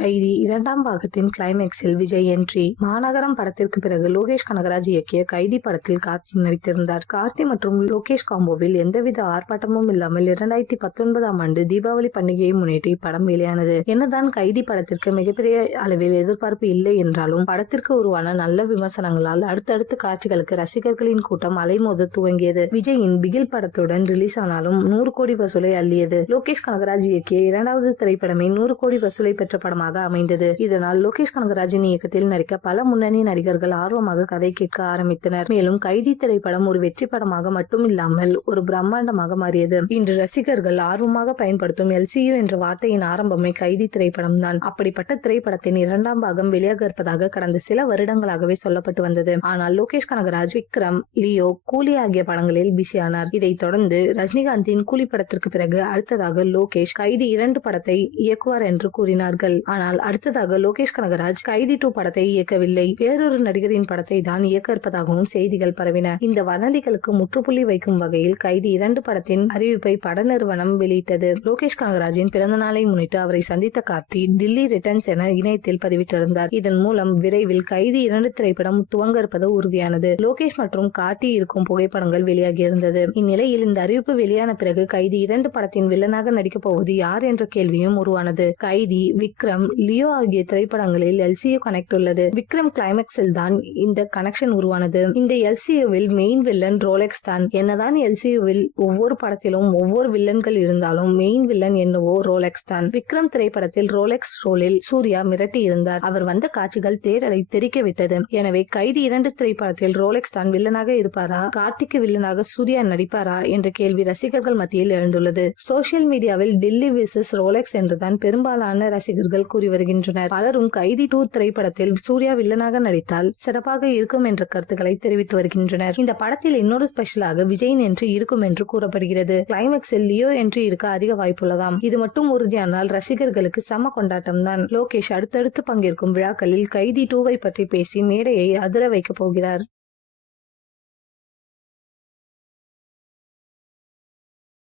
கைதி இரண்டாம் பாகத்தின் கிளைமேக்ஸில் விஜய் என்ட்ரி மாநகரம் படத்திற்கு பிறகு லோகேஷ் கனகராஜ் இயக்கிய கைதி படத்தில் கார்த்தி நடித்திருந்தார். கார்த்தி மற்றும் லோகேஷ் காம்போவில் எந்தவித ஆர்ப்பாட்டமும் இல்லாமல் இரண்டாயிரத்தி பத்தொன்பதாம் ஆண்டு தீபாவளி பண்டிகையை முன்னிட்டு இப்படம் வெளியானது. என்னதான் கைதி படத்திற்கு மிகப்பெரிய அளவில் எதிர்பார்ப்பு இல்லை என்றாலும் படத்திற்கு உருவான நல்ல விமர்சனங்களால் அடுத்தடுத்த காட்சிகளுக்கு ரசிகர்களின் கூட்டம் அலைமோத துவங்கியது. விஜயின் பிகில் படத்துடன் ரிலீஸ் ஆனாலும் நூறு கோடி வசூலை அள்ளியது. லோகேஷ் கனகராஜ் இயக்கிய இரண்டாவது திரைப்படமே நூறு கோடி வசூலை பெற்ற படமாக அமைந்தது. இதனால் லோகேஷ் கனகராஜின் இயக்கத்தில் நடிக்க பல முன்னணி நடிகர்கள் ஆர்வமாக கதை கேட்க ஆரம்பித்தனர். மேலும் கைதி திரைப்படம் ஒரு வெற்றி படமாக மட்டும் இல்லாமல் ஒரு பிரம்மாண்டமாக மாறியது. இன்று ரசிகர்கள் ஆர்வமாக பயன்படுத்தும் எல்சியு என்ற வார்த்தையின் ஆரம்பமே கைதி திரைப்படம் தான். அப்படிப்பட்ட திரைப்படத்தின் இரண்டாம் பாகம் வெளியாக இருப்பதாக கடந்த சில வருடங்களாகவே சொல்லப்பட்டு வந்தது. ஆனால் லோகேஷ் கனகராஜ் விக்ரம் லியோ கூலி ஆகிய படங்களில் பிஸியானார். இதைத் தொடர்ந்து ரஜினிகாந்தின் கூலி படத்திற்கு பிறகு அடுத்ததாக லோகேஷ் கைதி இரண்டு படத்தை இயக்குவார் என்று கூறினார்கள். ஆனால் அடுத்ததாக லோகேஷ் கனகராஜ் கைதி டூ படத்தை இயக்கவில்லை. வேறொரு நடிகரின் படத்தை தான் இயக்க இருப்பதாகவும் செய்திகள் பரவின. இந்த வதந்திகளுக்கு முற்றுப்புள்ளி வைக்கும் வகையில் கைதி இரண்டு படத்தின் அறிவிப்பை பட நிறுவனம் வெளியிட்டது. லோகேஷ் கனகராஜின் பிறந்த நாளை முன்னிட்டு அவரை சந்தித்த கார்த்தி தில்லி ரிட்டர்ன்ஸ் என இணையத்தில் பதிவிட்டிருந்தார். இதன் மூலம் விரைவில் கைதி இரண்டு திரைப்படம் துவங்க இருப்பது உறுதியானது. லோகேஷ் மற்றும் கார்த்தி இருக்கும் புகைப்படங்கள் வெளியாகியிருந்தது. இந்நிலையில் இந்த அறிவிப்பு வெளியான பிறகு கைதி இரண்டு படத்தின் வில்லனாக நடிக்கப் போவது யார் என்ற கேள்வியும் உருவானது. கைதி விக்ரம் லியோ ஆகிய திரைப்படங்களில் எல்சியு கனெக்ட் உள்ளது. விக்ரம் கிளைமேக்ஸில் தான் இந்த கனெக்ஷன் உருவானது. இந்த எல்சியுவில் மெயின் வில்லன் ரோலெக்ஸ் தான். என்னதான் எல்சியுவில் ஒவ்வொரு படத்திலும் ஒவ்வொரு வில்லன்கள் இருந்தாலும் மெயின் வில்லன் என்னவோ ரோலெக்ஸ் தான். விக்ரம் திரைப்படத்தில் ரோலெக்ஸ் ரோலில் சூர்யா மிரட்டி இருந்தார். அவர் வந்த காட்சிகள் தேரரை தெரிக்க விட்டது. எனவே கைதி இரண்டு திரைப்படத்தில் ரோலெக்ஸ் தான் வில்லனாக இருப்பாரா? கார்த்திக்கு வில்லனாக சூர்யா நடிப்பாரா? என்ற கேள்வி ரசிகர்கள் மத்தியில் எழுந்துள்ளது. சோசியல் மீடியாவில் டெல்லி விசஸ் ரோலெக்ஸ் என்றுதான் பெரும்பாலான ரசிகர்கள் கூறி வருகின்றனர். பலரும் கைதி டூ திரைப்படத்தில் சூர்யா வில்லனாக நடித்தால் சிறப்பாக இருக்கும் என்ற கருத்துக்களை தெரிவித்து வருகின்றனர். இந்த படத்தில் இன்னொரு ஸ்பெஷலாக விஜயின் என்று இருக்கும் என்று கூறப்படுகிறது. கிளைமேக்ஸில் லியோ என்று இருக்க அதிக வாய்ப்புள்ளதாம். இது மட்டும் உறுதியானால் ரசிகர்களுக்கு சம கொண்டாட்டம் தான் லோகேஷ் அடுத்தடுத்து பங்கேற்கும் விழாக்களில் கைதி டூவை பற்றி பேசி மேடையை அதிர வைக்கப் போகிறார்.